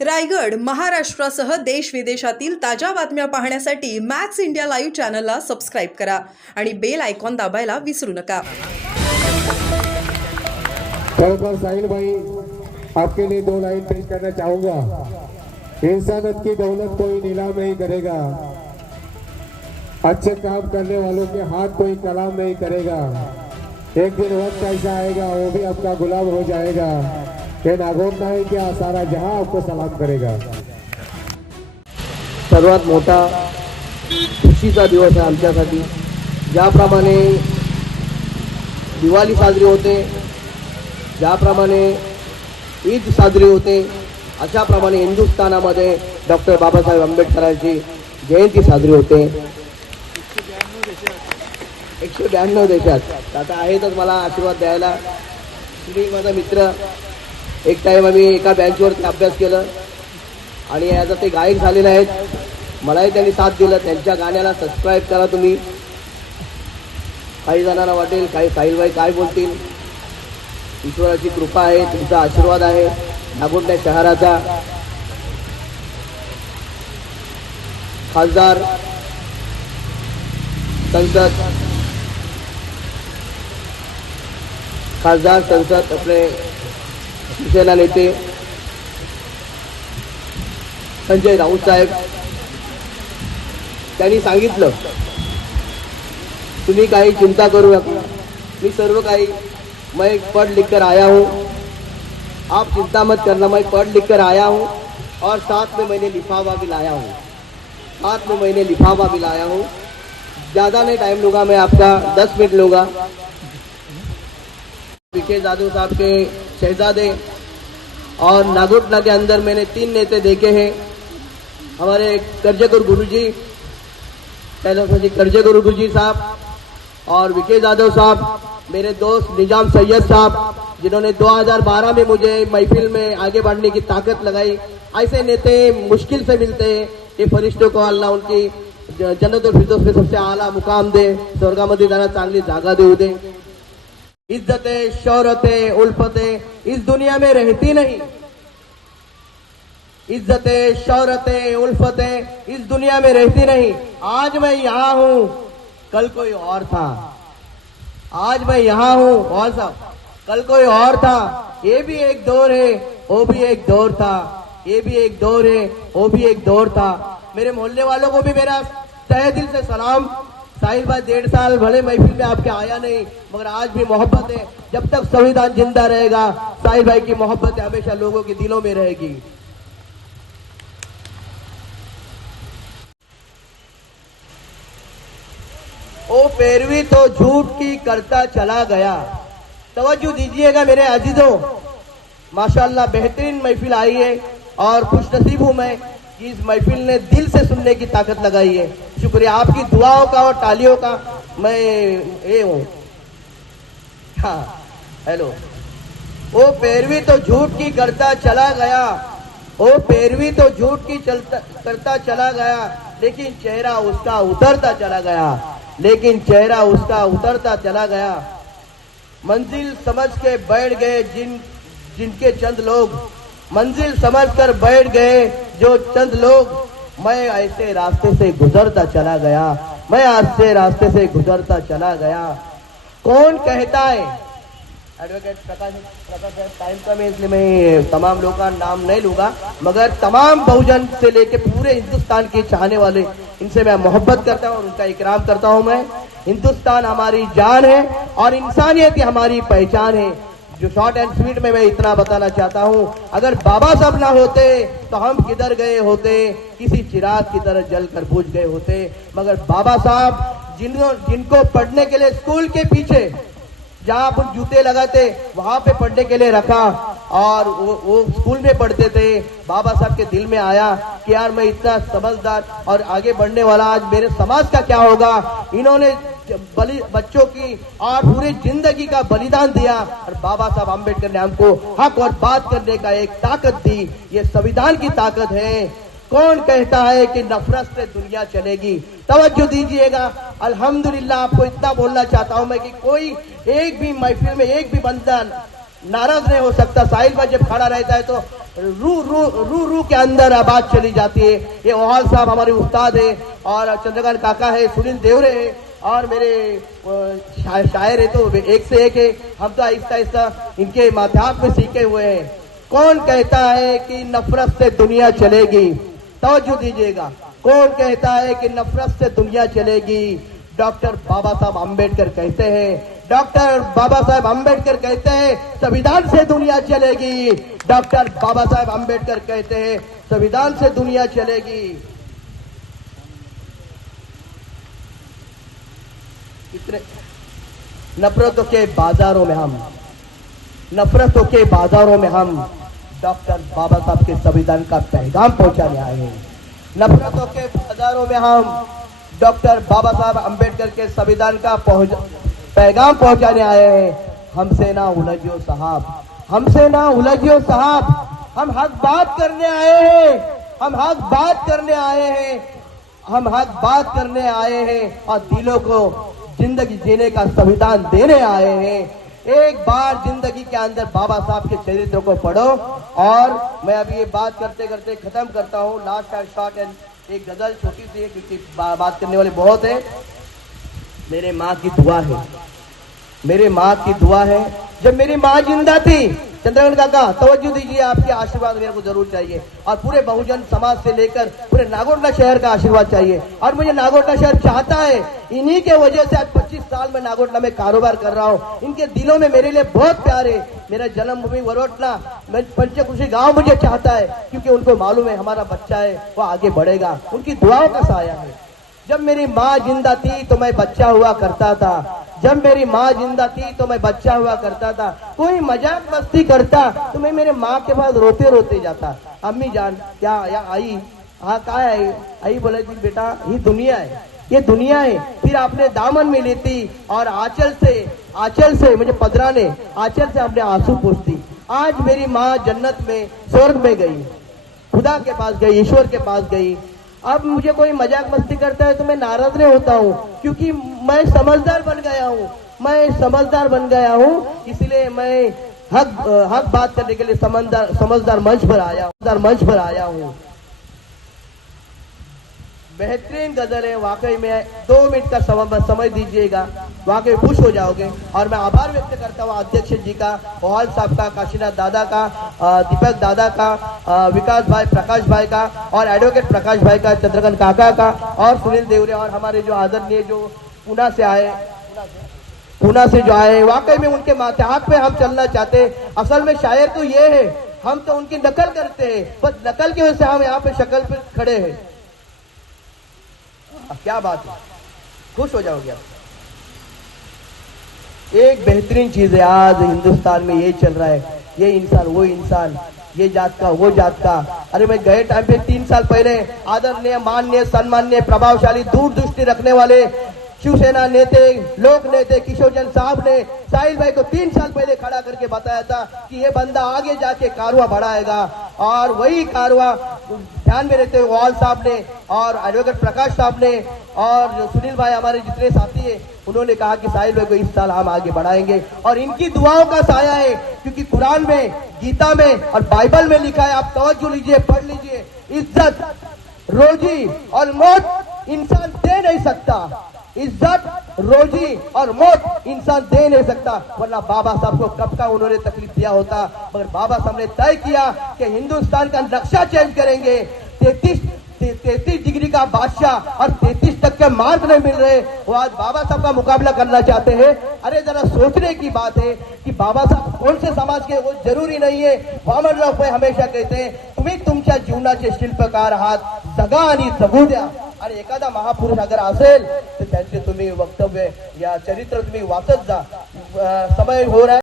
रायगड महाराष्ट्रासह देश विदेशातील ताज्या बातम्या पाहण्यासाठी मॅक्स इंडिया लाईव्ह चॅनलला सबस्क्राइब करा आणि बेल आयकॉन दाबायला विसरू नका। साहिल भाई, आपके लिए दो लाइन पेश करना चाहूंगा। इंसानियत की दौलत कोई नीलाम नहीं करेगा, अच्छे काम करने वालों के हाथ कोई कलाम नहीं करेगा। एक दिन वक्त ऐसा आएगा वो भी आपका गुलाम हो जाएगा। हे नागोर नाही क्या सारा जहां आपको सलाम करेगा। सर्वात मोठा खुशीचा दिवस आहे आमच्यासाठी। ज्याप्रमाणे दिवाळी साजरी होते, ज्याप्रमाणे ईद साजरी होते, अशाप्रमाणे हिंदुस्थानामध्ये डॉक्टर बाबासाहेब आंबेडकरांची जयंती साजरी होते। 192 देशात आता आहेतच मला आशीर्वाद द्यायला। तुम्ही माझा मित्र, एक टाइम आम्ही एका बँचवरती अभ्यास केलं आणि आता ते गायक झालेले आहेत। मलाही त्यांनी साथ दिलं। त्यांच्या गाण्याला सबस्क्राईब करा तुम्ही। काही जणांना वाटेल काही साहिलभाई काय बोलतील, ईश्वराची कृपा आहे, तुमचा आशीर्वाद आहे। नागोठणे शहराचा खासदार, संसद आपले शिवसेना नेते संजय राऊत साहेब, त्यांनी सांगितलं तुम्ही काही चिंता करू नका, मी सर्व काही मैं पढ़ लिख कर आया हूँ, आप चिंता मत करना, मैं पढ़ लिख कर आया हूँ और साथ में मैंने लिफाफा भी लाया हूँ, ज़्यादा नहीं टाइम लूँगा, मैं आपका 10 मिनट लूँगा। विखे जादव साहब के शहजादे और नागोठना के अंदर मैंने 3 नेता देखे हैं। हमारे करजेगुरु गुरुजी, करजेगुरु गुरुजी साहब और विखे जादव साहब, मेरे दोस्त निजाम सैयद साहब, जिन्होंने 2012 में मुझे महफिल में आगे बढ़ने की ताकत लगाई। ऐसे नेता मुश्किल से मिलते हैं। ये फरिश्तों को अल्लाह उनकी जन्नतुल फिरदौस में सबसे आला मुकाम दे, स्वर्गामध्ये त्यांना चांगली जागा देऊ दे। इज्जतें, शौहरतें, उल्फतें इस दुनिया में रहती नहीं। इज्जतें, शौहरतें, उल्फतें इस दुनिया में रहती नहीं। आज मैं यहाँ हूँ, कल कोई और था। आज मैं यहाँ हूँ और साहब, कल कोई और था। ये भी एक दौर है, वो भी एक दौर था। ये भी एक दौर है, वो भी एक दौर था। मेरे मोहल्ले वालों को भी मेरा तहे दिल से सलाम। साहिल भाई 1.5 साल भले महफिल में आपके आया नहीं, मगर आज भी मोहब्बत है। जब तक संविधान जिंदा रहेगा, साहिल भाई की मोहब्बत हमेशा लोगों के दिलों में रहेगी। ओ पैरवी तो झूठ की करता चला गया। तवज्जो दीजिएगा मेरे अजीजों, माशाल्लाह बेहतरीन महफिल आई है और खुशनसीब हूं मैं कि इस महफिल ने दिल से सुनने की ताकत लगाई है। शुक्रिया आपकी दुआओं का और तालियों का। मैं ये हूं। हाँ, हेलो। ओ पैरवी तो झूठ की करता चला गया, ओ पैरवी तो झूठ की करता चला गया, लेकिन चेहरा उसका उतरता चला गया, लेकिन चेहरा उसका उतरता चला गया। मंजिल समझ के बैठ गए जिनके चंद लोग, मंजिल समझकर बैठ गए जो चंद लोग। मैं ऐसे रास्ते से गुजरता चला गया, मैं ऐसे रास्ते से गुजरता चला गया। कौन कहता है, एडवोकेट प्रकाश टाइम कम है इसलिए मैं तमाम लोगों का नाम नहीं लूंगा, मगर तमाम बहुजन से लेके पूरे हिंदुस्तान के चाहने वाले, इनसे मैं मोहब्बत करता हूं और उनका इकराम करता हूं। मैं हिंदुस्तान हमारी जान है और इंसानियत ही हमारी पहचान है। जो शॉर्ट एंड स्वीट में मैं इतना बताना चाहता हूं, अगर बाबा साहब ना होते तो हम किधर गए होते, किसी चिराग की तरह जलकर बुझ गए होते। मगर बाबा साहब जिनको पढ़ने के लिए स्कूल के पीछे जहां पर जूते लगाते वहां पे पढ़ने के लिए रखा और वो स्कूल में पढ़ते थे। बाबा साहब के दिल में आया कि यार मैं इतना समझदार और आगे बढ़ने वाला, आज मेरे समाज का क्या होगा। इन्होंने बच्चों की और पूरी जिंदगी का बलिदान दिया और बाबा साहब आंबेडकर ने हमको हक और बात करने का एक ताकत दी। ये संविधान की ताकत है। कौन कहता है कि नफरत से दुनिया चलेगी। तवज्जो दीजिएगा। अल्हम्दुलिल्लाह, आपको इतना बोलना चाहता हूं मैं कि कोई एक भी महफिल में एक भी बंदा नाराज नहीं हो सकता। साहिल भाई जब खड़ा रहता है तो रू के अंदर आवाज चली जाती है। ये ओहाल साहब हमारे उस्ताद है और चंद्रकांत काका है, सुनील देवरे है और मेरे शायर है तो एक से एक है। हम तो आहिस्ता आहिस्ता इनके माध्यम में सीखे हुए हैं। कौन कहता है कि नफरत से दुनिया चलेगी? तवज्जो दीजिएगा, कौन कहता है कि नफरत से दुनिया चलेगी? डॉक्टर बाबा साहब अम्बेडकर कहते हैं। डॉक्टर बाबा साहब अम्बेडकर कहते हैं संविधान से दुनिया चलेगी। डॉक्टर बाबा साहब अम्बेडकर कहते हैं संविधान से दुनिया चलेगी। इतने नफरतों के बाजारों में हम डॉक्टर बाबा साहब के संविधान का पैगाम पहुंचाने आए हैं। नफरतों के बाजारों में हम डॉक्टर बाबा साहब अम्बेडकर के संविधान का पैगाम पहुंचाने आए हैं। हमसे ना उलझियो साहब, हमसे ना उलझियो साहब, हम हक बात करने आए हैं, हम हक बात करने आए हैं, हम हक बात करने आए हैं और दिलों को जिंदगी जीने का संविधान देने आए हैं। एक बार जिंदगी के अंदर बाबा साहब के चरित्र को पढ़ो। और मैं अभी ये बात करते करते खत्म करता हूँ। लास्ट शॉट एंड एक गजल छोटी सी है क्योंकि बात करने वाले बहुत है। मेरे माँ की दुआ है, मेरे माँ की दुआ है। जब मेरी माँ जिंदा थी, चंद्रकांत काका तवज्जो दीजिए, आपके आशीर्वाद मेरे को जरूर चाहिए और पूरे बहुजन समाज से लेकर पूरे नागोठना शहर का आशीर्वाद चाहिए। और मुझे नागोठना शहर चाहता है। इन्हीं के वजह से आज 25 साल में नागोठना में कारोबार कर रहा हूँ। इनके दिलों में मेरे लिए बहुत प्यार है। मेरा जन्मभूमि वरोटना, पंचकुशी गांव मुझे चाहता है क्योंकि उनको मालूम है हमारा बच्चा है वो आगे बढ़ेगा। उनकी दुआओं का साया है। जब मेरी माँ जिंदा थी तो मैं बच्चा हुआ करता था। जब मेरी माँ जिंदा थी तो मैं बच्चा हुआ करता था। कोई मजाक मस्ती करता तो मैं मेरे माँ के पास रोते रोते जाता, अम्मी जान क्या या आई, हाँ कहा है आई? बोले थी बेटा ये दुनिया है, ये दुनिया है। फिर आपने दामन में लेती और आंचल से मुझे पधराने, आंचल से आपने आंसू पोंछती। आज मेरी माँ जन्नत में, स्वर्ग में गई, खुदा के पास गई, ईश्वर के पास गई। अब मुझे कोई मजाक मस्ती करता है तो मैं नाराज नहीं होता हूँ क्योंकि मैं समझदार बन गया हूँ, मैं समझदार बन गया हूँ। इसलिए मैं हक बात करने के लिए समझदार मंच पर आया हूँ। बेहतरीन गजल है वाकई में। 2 मिनट का समय दीजिएगा, वाकई खुश हो जाओगे। और मैं आभार व्यक्त करता हूँ अध्यक्ष जी का, ओहाल साहब का, काशीनाथ दादा का, दीपक दादा का, विकास भाई, प्रकाश भाई का और एडवोकेट प्रकाश भाई का, चंद्रकांत काका का और सुनील देवरे और हमारे जो आदरणीय जो पुणे से जो आए। वाकई में उनके माथे पे हम चलना चाहते हैं। असल में शायर तो ये है, हम तो उनकी नकल करते हैं, बस नकल की वजह से हम यहाँ पे शक्ल पे खड़े हैं। क्या बात है, खुश हो जाओगे आप। एक बेहतरीन चीज है आज हिंदुस्तान में ये चल रहा है, ये इंसान वो इंसान, ये जात का वो जात का। अरे मैं गए टाइम पे 3 साल पहले आदरणीय, माननीय, सम्माननीय, प्रभावशाली, दूरदृष्टि रखने वाले शिवसेना नेते, लोक नेते किशोरचंद साहब ने साहिल भाई को 3 साल पहले खड़ा करके बताया था कि ये बंदा आगे जाके कारवा बढ़ाएगा। और वही कारवा ध्यान में रहते हुए ओहाल साहब ने और एडवोकेट प्रकाश साहब ने और सुनील भाई हमारे जितने साथी हैं, उन्होंने कहा कि साहिल भाई को इस साल हम आगे बढ़ाएंगे। और इनकी दुआओं का साया है क्योंकि कुरान में, गीता में और बाइबल में लिखा है, आप तवज्जो लीजिए, पढ़ लीजिए, इज्जत, रोजी और मौत इंसान दे नहीं सकता। इज्जत, रोजी और मौत इंसान दे नहीं सकता, वरना बाबा साहब को कब का उन्होंने तकलीफ दिया होता। मगर बाबा साहब ने तय किया कि हिंदुस्तान का नक्शा चेंज करेंगे। 33 डिग्री का बादशाह और 33 तक के मार्ग नहीं मिल रहे, वो आज बाबा साहब का मुकाबला करना चाहते हैं। अरे जरा सोचने की बात है कि बाबा साहब कौन से समाज के, वो जरूरी नहीं है। वामनराव भाई हमेशा कहते हैं तुम्ही तुमच्या जीवनाचे शिल्पकार आहात, जगा आणि जगू द्या। आणि एखादा महापुरुष अगर असेल तर त्यांचे तुम्ही वक्तव्य या चरित्र तुम्ही वाचत जा। समय हो रहा है।